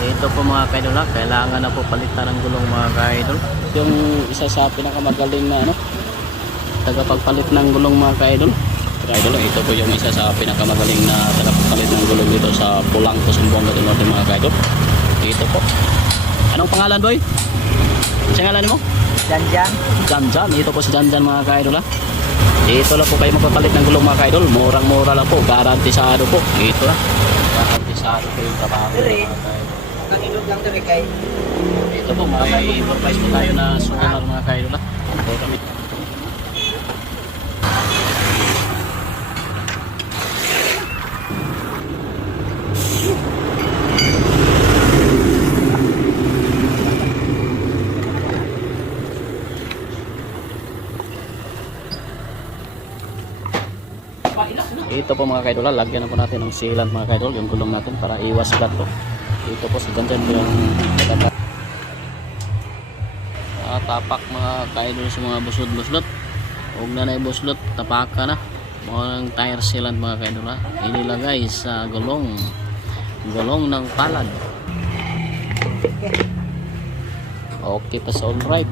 Ito po mga kaidol ha, kailangan na po palitan ng gulong mga kaidol. Yung isa sa pinakamagaling na tagapagpalit ng gulong mga kaidol. Kaidol, ito po yung isa sa pinakamagaling na tagapagpalit ng gulong dito sa Pulangco, Sumbonga del Norte mga kaidol. Ito po. Anong pangalan, boy? Sa ngalan mo? Janjan. Janjan. Ito po si Janjan mga kaidol ha. Dito lang po kayo magpapalit ng gulong mga kaidol. Murang-mura lang po. Garantisado po. Ito ha. Garantisado po yung trabaho mga kaidol. Kanilog lang dari kay. Ito po, may improvise po tayo na solar mga kaidol ha. Ito kami. Ito po mga kaidol, lagyan na po natin ng sealant mga kaidol, yung gulong natin para iwas flat po. Ito po si Janjan yung tapak mga kaidol sa mga busod-buslot. Huwag na buslot, tapak ka na. Mga tire sealant mga kaidol ha. Inilagay sa gulong ng palad. Okay pa sa all right.